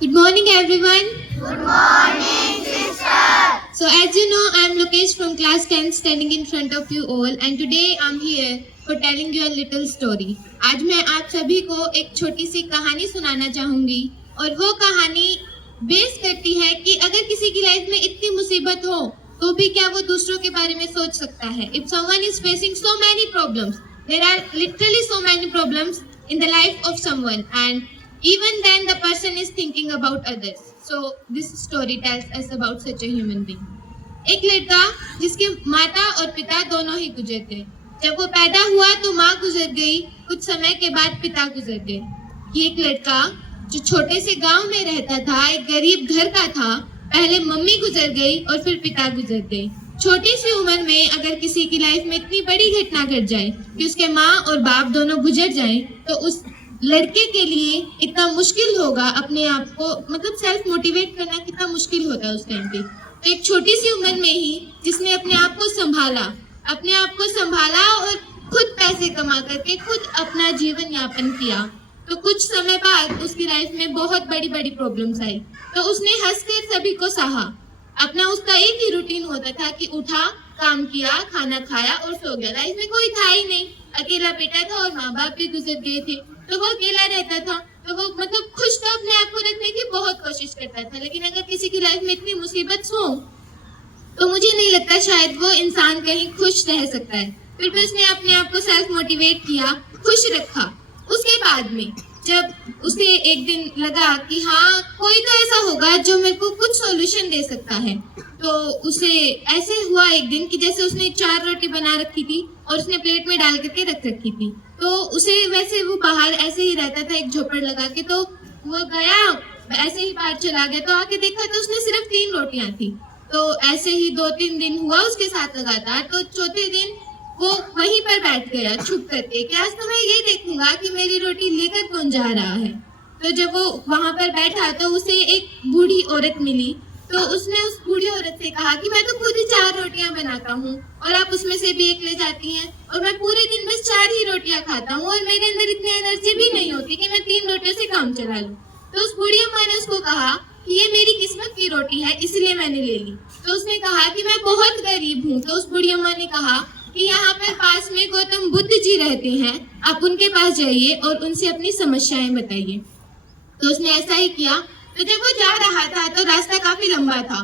Good morning, everyone. Good morning, sister. So, as you know, I am Lokesh from class 10 standing in front of you all, and today I am here for telling you a little story. आज मैं आप सभी को एक छोटी सी कहानी सुनाना चाहूंगी और वो कहानी बेस करती है कि अगर किसी की लाइफ में इतनी मुसीबत हो तो भी क्या वो दूसरों के बारे में सोच सकता है. If someone is facing so many problems, there are literally so many problems in the life of someone, and even then the person is thinking about others. So this story tells us about such a human being. एक लड़का जिसके माता और पिता दोनों ही गुजर गए. जब वो पैदा हुआ तो माँ गुजर गई, कुछ समय के बाद पिता गुजर गए. ये एक लड़का जो छोटे से गांव में रहता था, एक गरीब घर का था. पहले मम्मी गुजर गई और फिर पिता गुजर गए. छोटी सी उम्र में अगर किसी की लाइफ में इतनी बड़ी घटना घट जाए कि उसके माँ और बाप दोनों गुजर जाएं, तो उस लड़के के लिए इतना मुश्किल होगा अपने आप को, मतलब सेल्फ मोटिवेट करना कितना मुश्किल होता है उस टाइम पे. तो एक छोटी सी उम्र में ही जिसने अपने आप को संभाला और खुद पैसे कमा करके खुद अपना जीवन यापन किया, तो कुछ समय बाद उसकी लाइफ में बहुत बड़ी बड़ी प्रॉब्लम्स आई. तो उसने हंसकर सभी को सहा. अपना उसका एक ही रूटीन होता था कि उठा, काम किया, खाना खाया और सो गया. लाइफ में कोई था ही नहीं, अकेला बेटा था और माँ बाप भी गुजर गए थे, तो वो अकेला रहता था. तो वो मतलब खुश तो अपने आप को रखने की बहुत कोशिश करता था, लेकिन अगर किसी की लाइफ में इतनी मुसीबत हो तो मुझे नहीं लगता शायद वो इंसान कहीं खुश रह सकता है. फिर भी उसने अपने आप को सेल्फ मोटिवेट किया, खुश रखा. उसके बाद में जब उसे एक दिन लगा कि हाँ कोई तो ऐसा होगा जो मेरे को कुछ सॉल्यूशन दे सकता है, तो उसे ऐसे हुआ एक दिन कि जैसे उसने 4 रोटी बना रखी थी और उसने प्लेट में डाल करके रख रखी थी. तो उसे वैसे वो बाहर ऐसे ही रहता था एक झोपड़ लगा के, तो वो गया ऐसे ही बाहर चला गया, तो आके देखा तो उसने सिर्फ 3 रोटियां थी. तो ऐसे ही 2-3 दिन हुआ उसके साथ लगातार. तो चौथे दिन वो वहीं पर बैठ गया छुप करके कि आज तो मैं ये देखूंगा कि मेरी रोटी लेकर कौन जा रहा है. तो जब वो वहां पर बैठा तो उसे एक बूढ़ी औरत मिली. तो उसने उस बूढ़ी औरत से कहा कि मैं तो खुद ही 4 रोटियां बनाता हूँ और आप उसमें से भी एक ले जाती हैं, और मैं पूरे दिन बस 4 ही रोटियां खाता हूँ और मेरे अंदर इतनी एनर्जी भी नहीं होती कि मैं 3 रोटियों से काम चला लूँ. तो उस बूढ़ी अम्मा ने उसको कहा कि ये मेरी किस्मत की रोटी है इसलिए मैंने ले ली. तो उसने कहा कि मैं बहुत गरीब हूँ. तो उस बूढ़ी अम्मा ने कहा कि यहाँ पर पास में गौतम बुद्ध जी रहते हैं, आप उनके पास जाइए और उनसे अपनी समस्याएं बताइए. तो उसने ऐसा ही किया. तो जब वो जा रहा था तो रास्ता काफी लंबा था.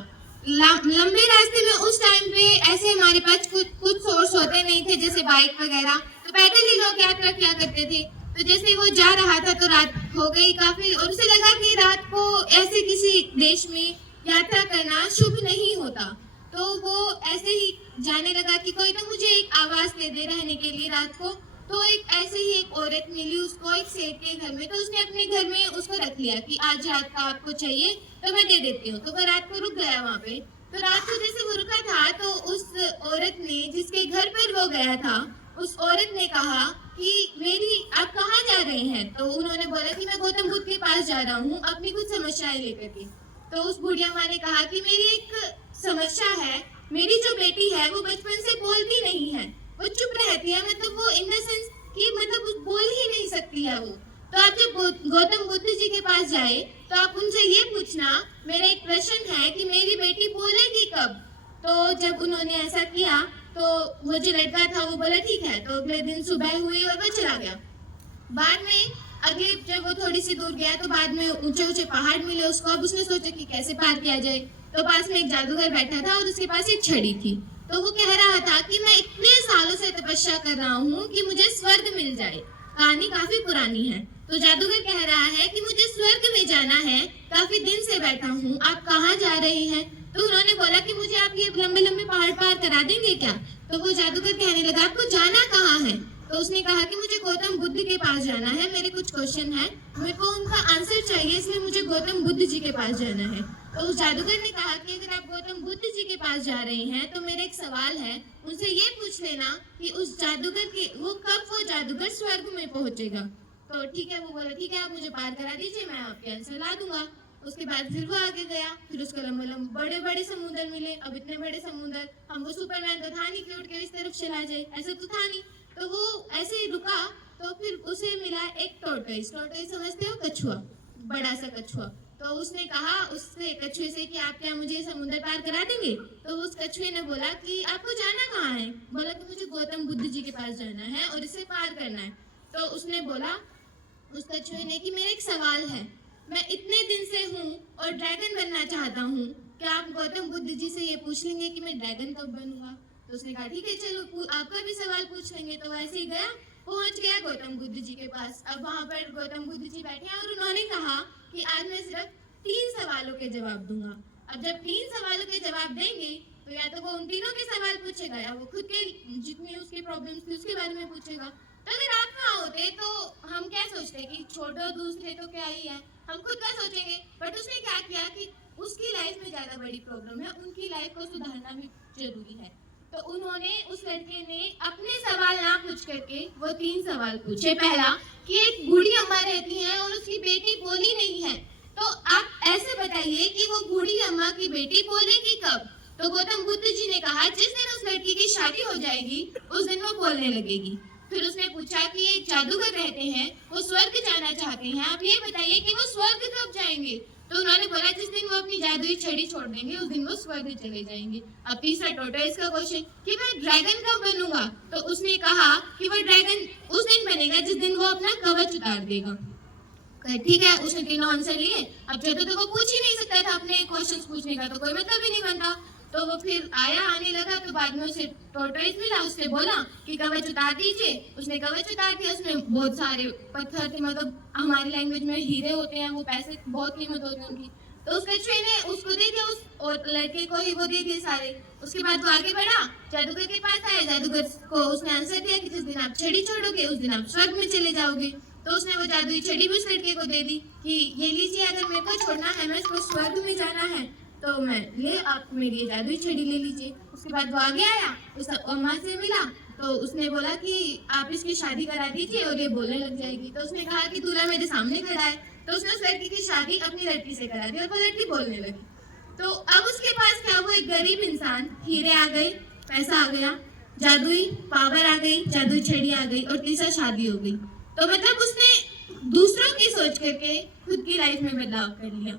लंबे रास्ते में उस टाइम पे ऐसे हमारे पास कुछ सोर्स होते नहीं थे जैसे बाइक वगैरह, तो पैदल ही लोग यात्रा किया करते थे. तो जैसे वो जा रहा था तो रात हो गई काफी, और उसे लगा कि रात को ऐसे किसी देश में यात्रा करना शुभ नहीं होता. तो वो ऐसे ही जाने लगा कि कोई तो मुझे एक आवाज दे दे रहने के लिए रात को. तो एक ऐसे ही एक औरत मिली उसको एक सेठ के घर में. तो उसने अपने घर में उसको रख लिया कि आज रात का आपको चाहिए तो मैं दे देती हूँ. तो वो रात को रुक गया वहाँ पे. तो रात को जैसे वो रुका था तो उस औरत ने जिसके घर पर वो गया था, उस औरत ने कहा कि मेरी आप कहाँ जा रहे हैं. तो उन्होंने बोला कि मैं गौतम बुद्ध के पास जा रहा हूँ अपनी कुछ समस्याएं लेकर के. तो उस बुढ़िया माँ ने कहा कि मेरी एक समस्या है, मेरी जो बेटी है वो बचपन से बोलती नहीं है, वो चुप रहती है, मतलब वो इन द सेंस कि मतलब बोल ही नहीं सकती है वो. तो आप जब गौतम बुद्ध जी के पास जाए तो आप उनसे ये पूछना, मेरा एक प्रश्न है कि मेरी बेटी बोलेगी कब. तो जब उन्होंने ऐसा किया तो वो जो लड़का था वो बोला ठीक है. तो अगले दिन सुबह हुई और वो चला गया. बाद में अगले जब वो थोड़ी सी दूर गया तो बाद में ऊंचे ऊंचे पहाड़ मिले उसको. अब उसने सोचा कि कैसे पार किया जाए. तो पास में एक जादूगर बैठा था और उसके पास एक छड़ी थी. तो वो कह रहा था कि मैं इतने सालों से तपस्या कर रहा हूँ कि मुझे स्वर्ग मिल जाए. कहानी काफी पुरानी है. तो जादूगर कह रहा है कि मुझे स्वर्ग में जाना है, काफी दिन से बैठा हूँ, आप कहाँ जा रहे हैं. तो उन्होंने बोला कि मुझे आप ये लंबे लंबे पहाड़ पार करा देंगे क्या. तो वो जादूगर कहने लगा आपको जाना कहाँ है. तो उसने कहा कि मुझे गौतम बुद्ध के पास जाना है, मेरे कुछ क्वेश्चन है, मेरे को उनका आंसर चाहिए, इसलिए मुझे गौतम बुद्ध जी के पास जाना है. तो उस जादूगर ने कहा कि अगर आप गौतम बुद्ध जी के पास जा रहे हैं तो मेरा एक सवाल है, उनसे ये पूछ लेना कि उस जादूगर के वो जादूगर स्वर्ग में पहुंचेगा. तो ठीक है, वो बोला ठीक है आप मुझे पार करा दीजिए, मैं आपके आंसर ला दूंगा. उसके बाद फिर वो आगे गया. फिर उसको लंबे लंबे बड़े बड़े समुद्र मिले. अब इतने बड़े समुद्र, हमको सुपरमैन तो था नहीं कि उठ के इस तरफ चला जाए, ऐसा तो था नहीं. तो वो ऐसे ही रुका. तो फिर उसे मिला एक टॉर्टोइस. टॉर्टोइस समझते हो, कछुआ, बड़ा सा कछुआ. तो उसने कहा उससे कछुए से कि आप क्या मुझे समुद्र पार करा देंगे? तो उस कछुए ने बोला कि आपको जाना कहाँ है? बोला कि मुझे गौतम बुद्ध जी के पास जाना है और इसे पार करना है। तो उसने बोला उस कछुए ने कि मेरा एक सवाल है, मैं इतने दिन से हूँ और ड्रैगन बनना चाहता हूँ, क्या आप गौतम बुद्ध जी से ये पूछ लेंगे कि मैं ड्रैगन कब बनूंगा? तो उसने कहा ठीक है चलो आपका भी सवाल पूछ लेंगे। तो वैसे ही गया, पहुंच गया गौतम बुद्ध जी के पास। अब वहां पर गौतम बुद्ध जी बैठे हैं और उन्होंने कहा कि आज मैं सिर्फ 3 सवालों के जवाब दूंगा। अब जब 3 सवालों के जवाब देंगे तो या तो वो उन तीनों के सवाल पूछेगा या वो खुद के जितनी उसकी प्रॉब्लम्स थी उसके बारे में पूछेगा। तो अगर आप वहाँ होते तो हम क्या सोचते कि छोड़ो दूसरे तो क्या ही है, हम खुद का सोचेंगे। बट उसने क्या किया कि उसकी लाइफ में ज्यादा बड़ी प्रॉब्लम है, उनकी लाइफ को सुधारना भी जरूरी है। तो उन्होंने उस लड़के ने अपने सवाल ना पूछ करके वो 3 सवाल पूछे। पहला कि एक बूढ़ी अम्मा रहती है और उसकी बेटी बोली नहीं है, तो आप ऐसे बताइए कि वो बूढ़ी अम्मा की बेटी बोलेगी कब? तो गौतम बुद्ध जी ने कहा जिस दिन उस लड़की की शादी हो जाएगी उस दिन वो बोलने लगेगी। फिर उसने पूछा कि एक जादूगर रहते हैं, वो स्वर्ग जाना चाहते हैं, आप ये बताइए कि वो स्वर्ग कब जाएंगे? तो उन्होंने बोला जिस दिन वो अपनी जादुई छड़ी छोड़ देंगे उस दिन वो स्वर्ग चले जाएंगे। अब तीसरा टॉर्टोइस का क्वेश्चन कि मैं ड्रैगन कब बनूंगा? तो उसने कहा कि वो ड्रैगन उस दिन बनेगा जिस दिन वो अपना कवच उतार देगा। ठीक है, उसने तीनों आंसर लिए। अब चौथे तो वो पूछ ही नहीं सकता था, अपने क्वेश्चंस पूछने का तो कोई मतलब ही नहीं बनता। तो वो फिर आने लगा तो बाद में उसे टॉर्टोइस मिला, उसने बोला कि कवच उतार दीजिए। उसने कवच उतार दिया, उसमें बहुत सारे पत्थर थे, मतलब हमारी लैंग्वेज में हीरे होते हैं, वो पैसे बहुत कीमत होती है उनकी। तो उस कछुए ने उसको दे दिया, उस और लड़के को ही वो दे दिए सारे। उसके बाद वो आगे बढ़ा, जादूगर के पास आया। जादूगर को उसने आंसर दिया कि जिस दिन आप छड़ी छोड़ोगे उस दिन आप स्वर्ग में चले जाओगे। तो उसने वो जादुई छड़ी भी उस लड़के को दे दी कि ये लीजिए, अगर मेरे को छोड़ना है, मैं इसको स्वर्ग में जाना है तो मैं ले आप मेरी ये जादुई छड़ी ले लीजिए। उसके बाद वो आगे आया, उस अम्मा से मिला, तो उसने बोला कि आप इसकी शादी करा दीजिए और ये बोलने लग जाएगी। तो उसने कहा कि दूल्हा मेरे सामने खड़ा है। तो उसने उस लड़की की शादी अपनी लड़की से करा दी और वो लड़की बोलने लगी। तो अब उसके पास क्या, वो एक गरीब इंसान, हीरे आ गए, पैसा आ गया, जादुई पावर आ गई, जादुई छड़ी आ गई और तीसरा शादी हो गई। तो मतलब उसने दूसरों की सोच करके खुद की लाइफ में बदलाव कर लिया।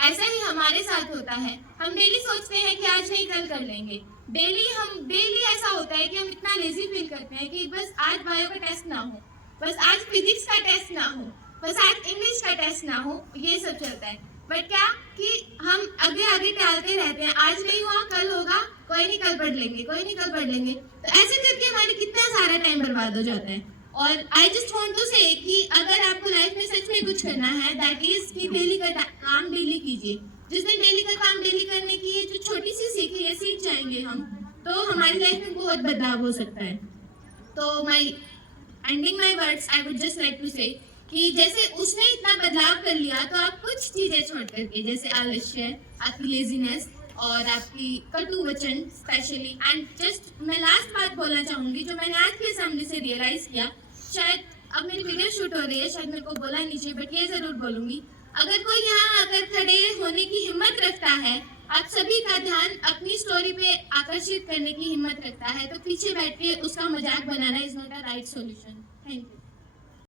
ऐसा ही हमारे साथ होता है, हम डेली सोचते हैं कि आज नहीं कल कर लेंगे। डेली ऐसा होता है कि हम इतना लेजी फील करते हैं कि बस आज बायो का टेस्ट ना हो, बस आज फिजिक्स का टेस्ट ना हो, बस आज इंग्लिश का टेस्ट ना हो, ये सब चलता है। बट क्या कि हम आगे आगे टालते रहते हैं, आज नहीं हुआ कल होगा, कोई नहीं कल पढ़ लेंगे, कोई नहीं कल पढ़ लेंगे। तो ऐसे करके हमारे कितना सारा टाइम बर्बाद हो जाता है। और I just want to say कि अगर आपको लाइफ में सच में कुछ करना है, दैट इज कि डेली का काम डेली कीजिए। जिस दिन डेली का काम डेली करने की ये जो छोटी सी सीख है, ये सीख जाएंगे हम, तो हमारी लाइफ में बहुत बदलाव हो सकता है। तो my ending my words, I would just like to say कि जैसे उसने इतना बदलाव कर लिया, तो आप कुछ चीजें छोड़ करके, जैसे आलस्य, आपकी लेजीनेस और आपकी कटु वचन स्पेशली, एंड जस्ट मैं लास्ट बात बोलना चाहूंगी जो मैंने आज के सामने से रियलाइज किया। शायद अब मेरी वीडियो शूट हो रही है, शायद मेरे को बोला नहीं चाहिए, बट ये जरूर बोलूंगी, अगर कोई यहाँ आकर खड़े होने की हिम्मत रखता है, आप सभी का ध्यान अपनी स्टोरी पे आकर्षित करने की हिम्मत रखता है, तो पीछे बैठ के उसका मजाक बनाना is not a right solution. Thank you.